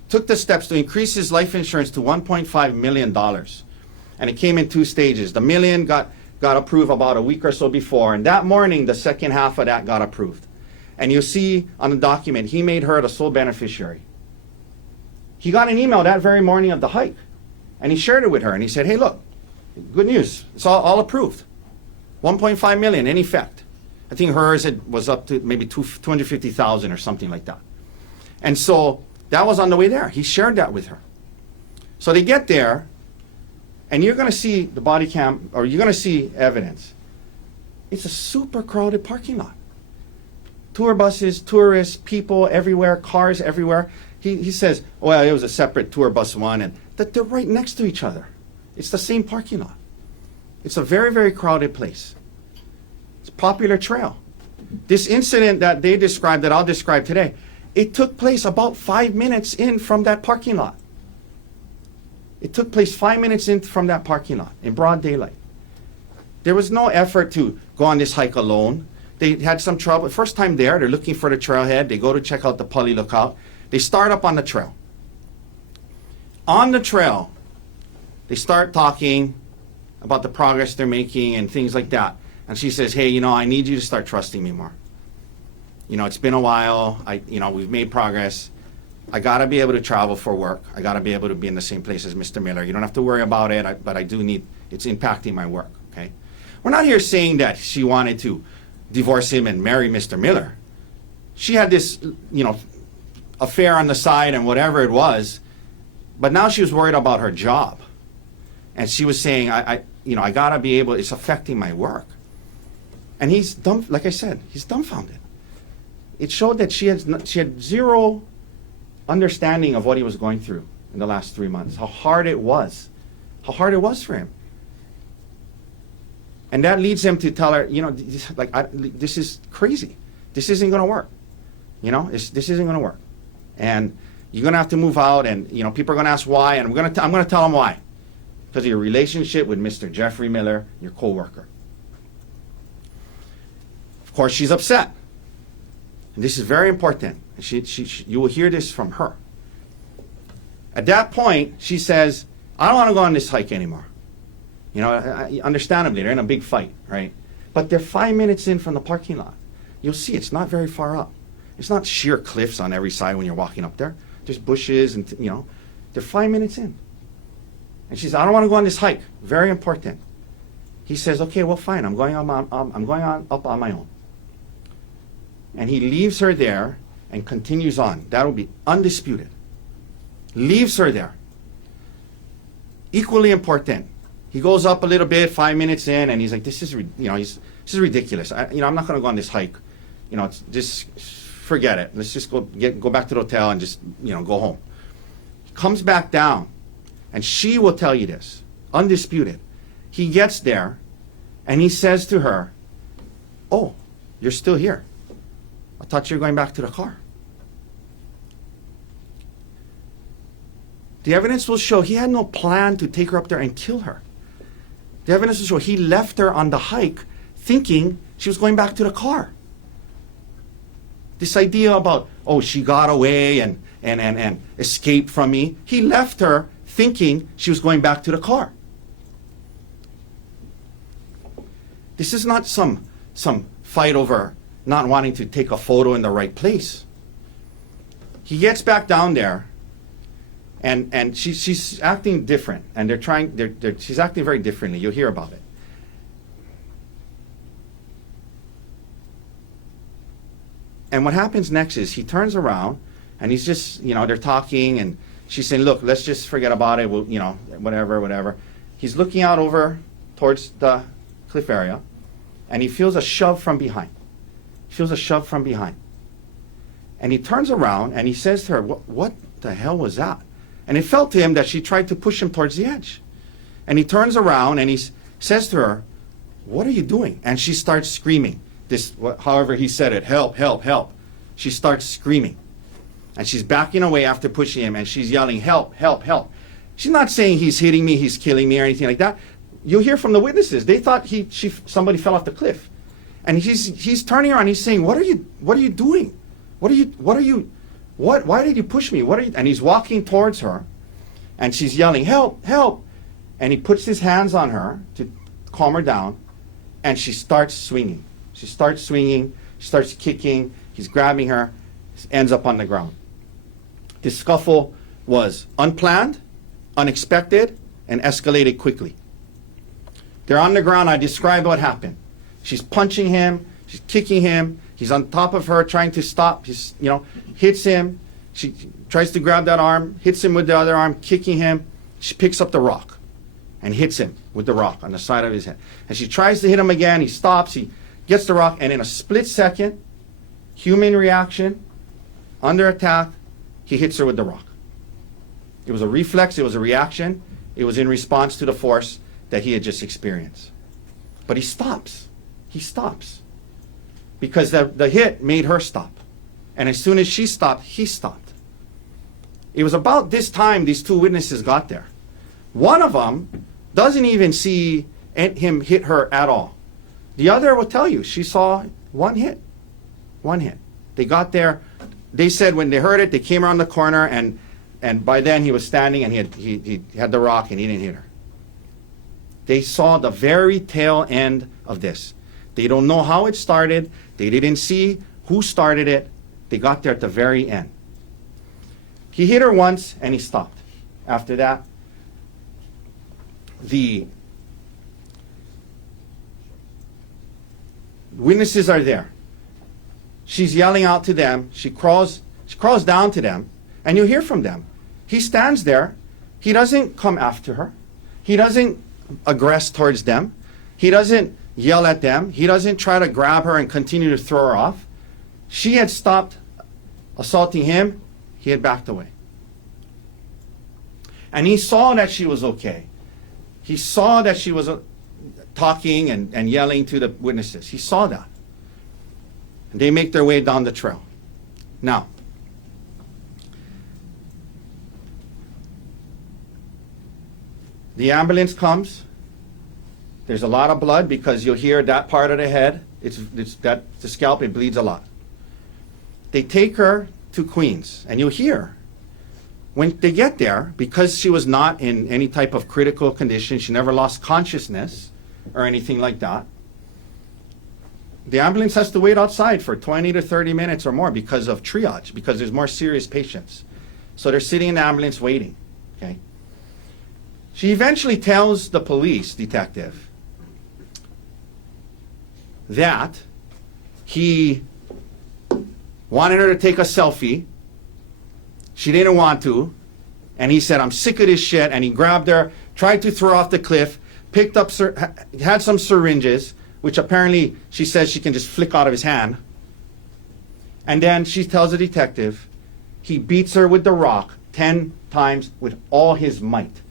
took the steps to increase his life insurance to $1.5 million. And it came in two stages. The million got approved about a week or so before, and that morning, the second half of that got approved. And you see on the document, he made her the sole beneficiary. He got an email that very morning of the hike, and he shared it with her, and he said, hey, look, good news. It's all approved. $1.5 million in effect. I think hers was up to maybe $250,000 or something like that. And so that was on the way there. He shared that with her. So they get there, and you're going to see the body cam, or you're going to see evidence. It's a super crowded parking lot. Tour buses, tourists, people everywhere, cars everywhere. He says, well, it was a separate tour bus one, and that they're right next to each other. It's the same parking lot. It's a very, very crowded place. It's a popular trail. This incident that they described, that I'll describe today, it took place about 5 minutes in from that parking lot. It took place 5 minutes in from that parking lot in broad daylight. There was no effort to go on this hike alone. They had some trouble. First time there, they're looking for the trailhead. They go to check out the Pali Lookout. They start up on the trail. On the trail, they start talking. about the progress they're making and things like that. And she says, hey, I need you to start trusting me more. It's been a while. We've made progress. I got to be able to travel for work. I got to be able to be in the same place as Mr. Miller. You don't have to worry about it, but I do need, it's impacting my work, okay? We're not here saying that she wanted to divorce him and marry Mr. Miller. She had this, affair on the side and whatever it was, but now she was worried about her job. And she was saying, I got to be able, it's affecting my work. And he's dumb, like I said, he's dumbfounded. It showed that she had zero understanding of what he was going through in the last 3 months, how hard it was for him. And that leads him to tell her, this is crazy. This isn't going to work. This isn't going to work. And you're going to have to move out, and people are going to ask why, and I'm going to tell them why. Because of your relationship with Mr. Jeffrey Miller, your co-worker. Of course, she's upset. And this is very important. You will hear this from her. At that point, she says, I don't want to go on this hike anymore. Understandably, they're in a big fight, right? But they're 5 minutes in from the parking lot. You'll see it's not very far up. It's not sheer cliffs on every side when you're walking up there. There's bushes and, they're 5 minutes in. And she says, I don't want to go on this hike. Very important. He says, okay, well, fine. I'm going up on my own. And he leaves her there and continues on. That'll be undisputed. Leaves her there. Equally important. He goes up a little bit, 5 minutes in, and he's like, this is ridiculous. I'm not going to go on this hike. Just forget it. Let's just go back to the hotel and just, go home. He comes back down, and she will tell you this, undisputed. He gets there, and he says to her, oh, you're still here. I thought you were going back to the car. The evidence will show he had no plan to take her up there and kill her. The evidence will show he left her on the hike thinking she was going back to the car. This idea about, oh, she got away and escaped from me. He left her thinking she was going back to the car. This is not some fight over not wanting to take a photo in the right place. He gets back down there, and she's acting different, and she's acting very differently. You'll hear about it. And what happens next is he turns around, and he's just, they're talking, and she's saying, look, let's just forget about it. We'll, whatever. He's looking out over towards the cliff area, and he feels a shove from behind. And he turns around, and he says to her, what the hell was that? And it felt to him that she tried to push him towards the edge. And he turns around, and he says to her, what are you doing? And she starts screaming. However he said it, help, help, help. She starts screaming. And she's backing away after pushing him, and she's yelling, help, help, help. She's not saying he's hitting me, he's killing me, or anything like that. You'll hear from the witnesses. They thought somebody fell off the cliff. And he's turning around, he's saying, what are you doing? Why did you push me? And he's walking towards her, and she's yelling, help, help. And he puts his hands on her to calm her down, and she starts swinging. She starts kicking, he's grabbing her, ends up on the ground. This scuffle was unplanned, unexpected, and escalated quickly. They're on the ground. I described what happened. She's punching him, she's kicking him, he's on top of her trying to stop, hits him, she tries to grab that arm, hits him with the other arm, kicking him. She picks up the rock and hits him with the rock on the side of his head. And she tries to hit him again, he stops, he gets the rock, and in a split second, human reaction, under attack, he hits her with the rock. It was a reflex, it was a reaction, it was in response to the force that he had just experienced. But he stops. Because the hit made her stop. And as soon as she stopped, he stopped. It was about this time these two witnesses got there. One of them doesn't even see him hit her at all. The other will tell you she saw one hit. They got there. They said when they heard it, they came around the corner, and by then he was standing, and he had the rock, and he didn't hit her. They saw the very tail end of this. They don't know how it started. They didn't see who started it. They got there at the very end. He hit her once and he stopped. After that, the witnesses are there. She's yelling out to them. She crawls down to them, and you hear from them. He stands there. He doesn't come after her. He doesn't aggress towards them. He doesn't yell at them. He doesn't try to grab her and continue to throw her off. She had stopped assaulting him. He had backed away. And he saw that she was okay. He saw that she was talking and yelling to the witnesses. He saw that. And they make their way down the trail. Now, the ambulance comes. There's a lot of blood because you'll hear that part of the head. The scalp, it bleeds a lot. They take her to Queens, and you'll hear when they get there, because she was not in any type of critical condition, she never lost consciousness or anything like that. The ambulance has to wait outside for 20 to 30 minutes or more because of triage, because there's more serious patients. So they're sitting in the ambulance waiting. Okay. She eventually tells the police detective that he wanted her to take a selfie. She didn't want to. And he said, I'm sick of this shit. And he grabbed her, tried to throw her off the cliff, picked up, had some syringes, which apparently she says she can just flick out of his hand. And then she tells the detective he beats her with the rock 10 times with all his might.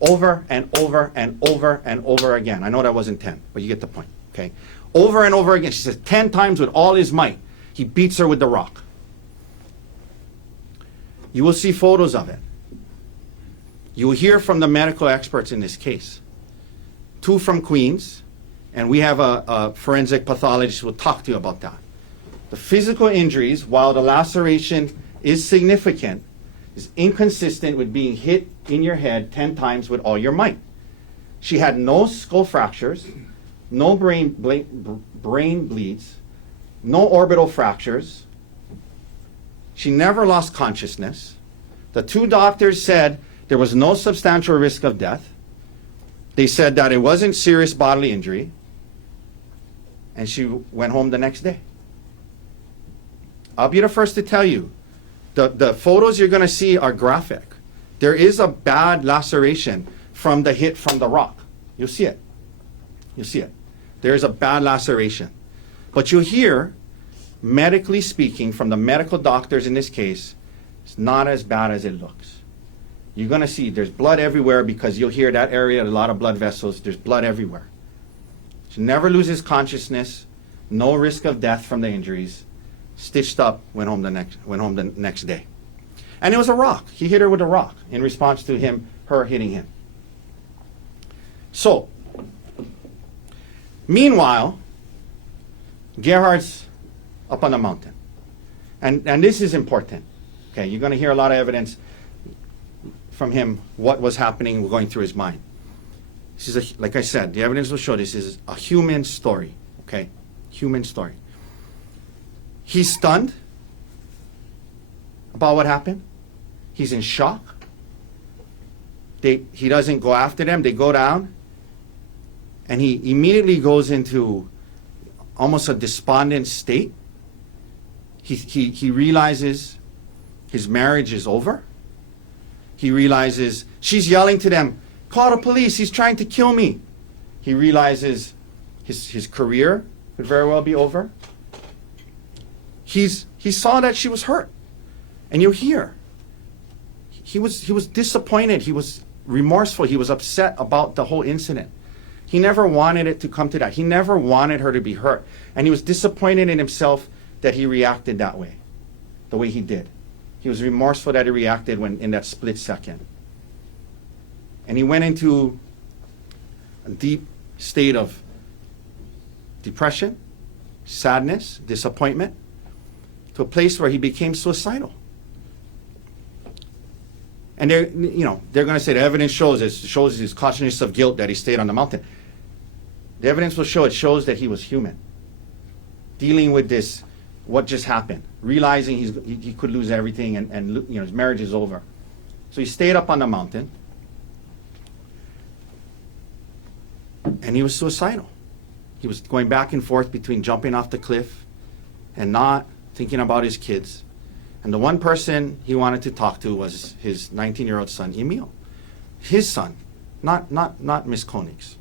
Over and over and over and over again. I know that wasn't 10, but you get the point. Okay. Over and over again. She says 10 times with all his might. He beats her with the rock. You will see photos of it. You will hear from the medical experts in this case. 2 from Queens, and we have a forensic pathologist who will talk to you about that. The physical injuries, while the laceration is significant, is inconsistent with being hit in your head 10 times with all your might. She had no skull fractures, no brain bleeds, no orbital fractures. She never lost consciousness. The 2 doctors said there was no substantial risk of death. They said that it wasn't serious bodily injury. And she went home the next day. I'll be the first to tell you, the photos you're going to see are graphic. There is a bad laceration from the hit from the rock. You'll see it. You'll see it. There's a bad laceration. But you'll hear, medically speaking, from the medical doctors in this case, it's not as bad as it looks. You're going to see there's blood everywhere because you'll hear that area, a lot of blood vessels, there's blood everywhere. She never loses consciousness, no risk of death from the injuries, stitched up, went home the next day. And it was a rock. He hit her with a rock in response to her hitting him. So, meanwhile, Gerhardt's up on the mountain. And this is important. Okay, you're going to hear a lot of evidence from him, what was happening, going through his mind. This is, like I said, the evidence will show this is a human story. Okay, human story. He's stunned about what happened. He's in shock. He doesn't go after them. They go down. And he immediately goes into almost a despondent state. He realizes his marriage is over. He realizes she's yelling to them, call the police, he's trying to kill me. He realizes his career could very well be over. He saw that she was hurt. And you hear, he was disappointed, he was remorseful, he was upset about the whole incident. He never wanted it to come to that. He never wanted her to be hurt. And he was disappointed in himself that he reacted that way, the way he did. He was remorseful that he reacted in that split second. And he went into a deep state of depression, sadness, disappointment, to a place where he became suicidal. And And they're going to say the evidence shows his consciousness of guilt that he stayed on the mountain. The evidence will show it shows that he was human, dealing with this, what just happened, realizing he could lose everything, and his marriage is over. So he stayed up on the mountain, and he was suicidal. He was going back and forth between jumping off the cliff and not thinking about his kids. And the one person he wanted to talk to was his 19-year-old son, Emil. His son, not Miss Konig's.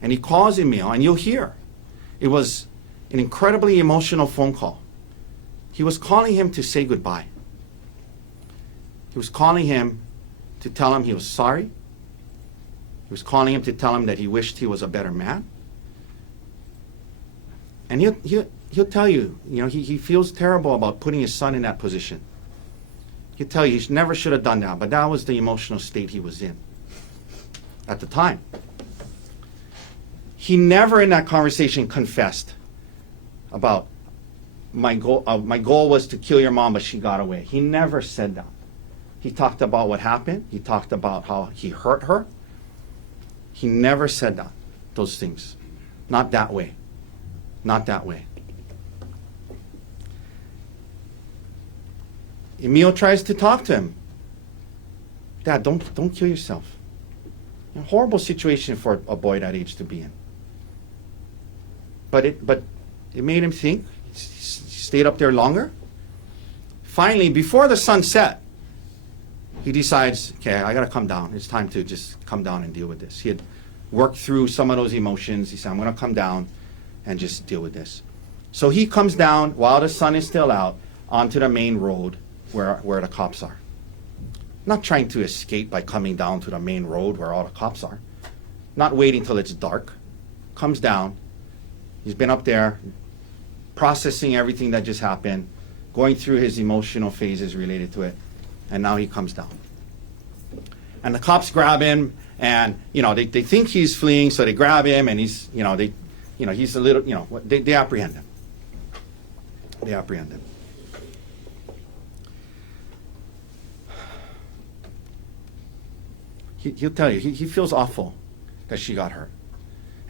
And he calls Emil, and you'll hear. It was an incredibly emotional phone call. He was calling him to say goodbye. He was calling him to tell him he was sorry. He was calling him to tell him that he wished he was a better man. And he'll tell you, he feels terrible about putting his son in that position. He'll tell you he never should have done that, but that was the emotional state he was in at the time. He never in that conversation confessed about my goal was to kill your mom, but she got away. He never said that. He talked about what happened. He talked about how he hurt her. He never said those things. Not that way. Not that way. Emil tries to talk to him. Dad, don't kill yourself. A horrible situation for a boy that age to be in. But it made him think. He stayed up there longer. Finally, before the sun set, he decides, okay, I got to come down. It's time to just come down and deal with this. He had worked through some of those emotions. He said, I'm going to come down and just deal with this. So he comes down while the sun is still out onto the main road where the cops are. Not trying to escape by coming down to the main road where all the cops are. Not waiting till it's dark. Comes down. He's been up there processing everything that just happened, going through his emotional phases related to it, and now he comes down. And the cops grab him, and they think he's fleeing, so they grab him, and he's he's a little they apprehend him. They apprehend him. He'll tell you he feels awful that she got hurt,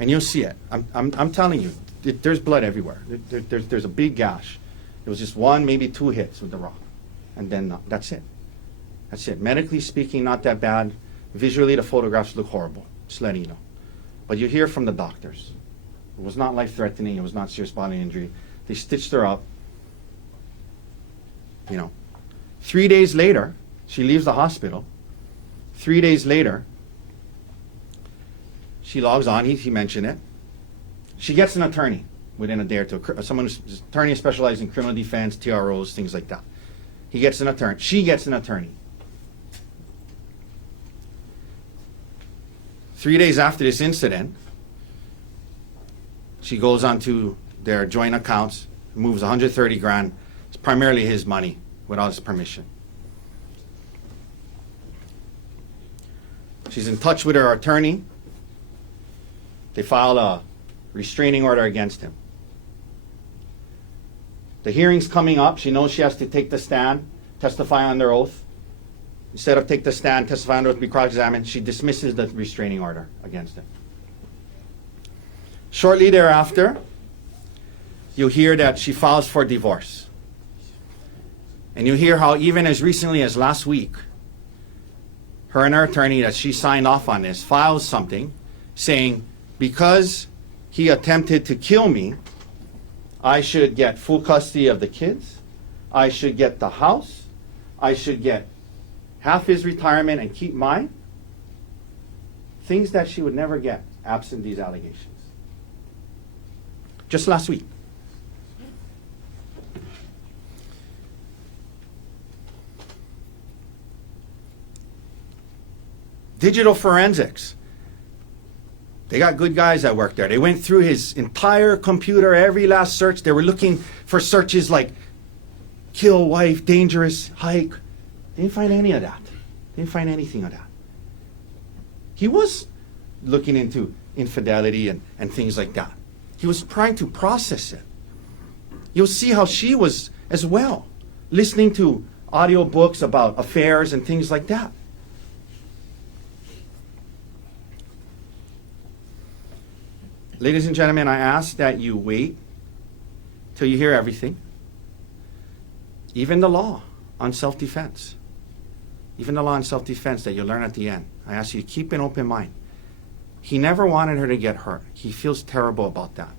and you'll see it. I'm telling you, there's blood everywhere. There's a big gash. It was just one, maybe two hits with the rock, and then that's it. That's it. Medically speaking, not that bad. Visually, the photographs look horrible. Just letting you know. But you hear from the doctors. It was not life-threatening. It was not serious bodily injury. They stitched her up. 3 days later, she leaves the hospital. 3 days later, she logs on. He mentioned it. She gets an attorney within a day or two. Someone who's attorney specialized in criminal defense, TROs, things like that. He gets an attorney. She gets an attorney. 3 days after this incident, she goes onto their joint accounts, moves 130 grand. It's primarily his money without his permission. She's in touch with her attorney. They file a restraining order against him. The hearing's coming up. She knows she has to take the stand, testify under oath. Instead of take the stand, testify under oath, be cross-examined, she dismisses the restraining order against him. Shortly thereafter, you'll hear that she files for divorce. And you hear how even as recently as last week, her and her attorney that she signed off on this files something saying, because he attempted to kill me, I should get full custody of the kids, I should get the house, I should get half his retirement and keep mine. Things that she would never get absent these allegations. Just last week. Digital forensics. They got good guys that work there. They went through his entire computer, every last search. They were looking for searches like kill, wife, dangerous, hike. They didn't find any of that. They didn't find anything of that. He was looking into infidelity and things like that. He was trying to process it. You'll see how she was as well, listening to audio books about affairs and things like that. Ladies and gentlemen, I ask that you wait till you hear everything. Even the law on self-defense. Even the law on self-defense that you'll learn at the end. I ask you to keep an open mind. He never wanted her to get hurt. He feels terrible about that.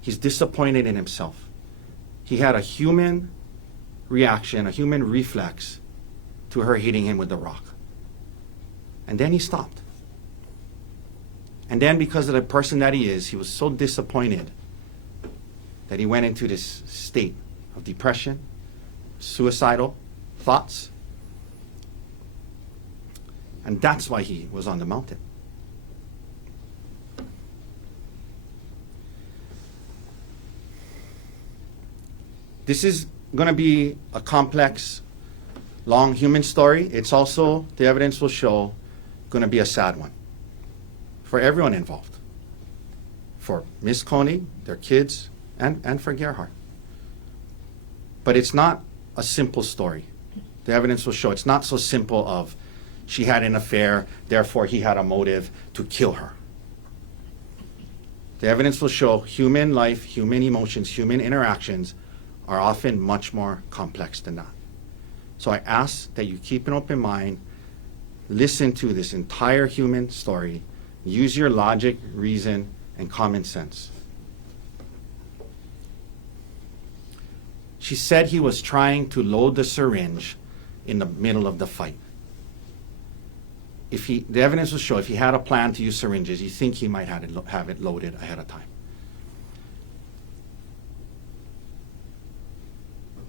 He's disappointed in himself. He had a human reaction, a human reflex to her hitting him with the rock. And then he stopped. And then because of the person that he is, he was so disappointed that he went into this state of depression, suicidal thoughts. And that's why he was on the mountain. This is going to be a complex, long human story. It's also, the evidence will show, going to be a sad one for everyone involved. For Ms. Konig, their kids, and for Gerhardt. But it's not a simple story. The evidence will show it's not so simple of she had an affair, therefore he had a motive to kill her. The evidence will show human life, human emotions, human interactions are often much more complex than that. So I ask that you keep an open mind, listen to this entire human story, use your logic, reason, and common sense. She said he was trying to load the syringe in the middle of the fight. The evidence will show if he had a plan to use syringes, you think he might have it loaded ahead of time.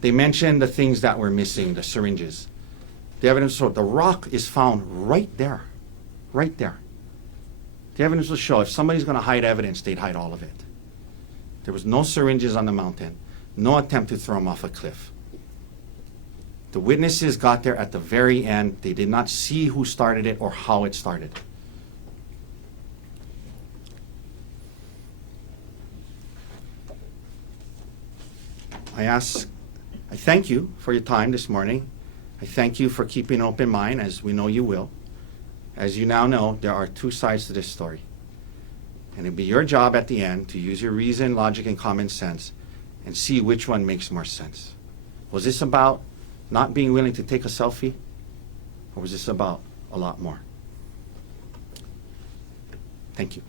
They mentioned the things that were missing, the syringes. The evidence will show the rock is found right there, right there. The evidence will show if somebody's going to hide evidence, they'd hide all of it. There was no syringes on the mountain, no attempt to throw him off a cliff. The witnesses got there at the very end. They did not see who started it or how it started. I thank you for your time this morning. I thank you for keeping an open mind, as we know you will. As you now know, there are two sides to this story. And it'll be your job at the end to use your reason, logic, and common sense and see which one makes more sense. Was this about not being willing to take a selfie? Or was this about a lot more? Thank you.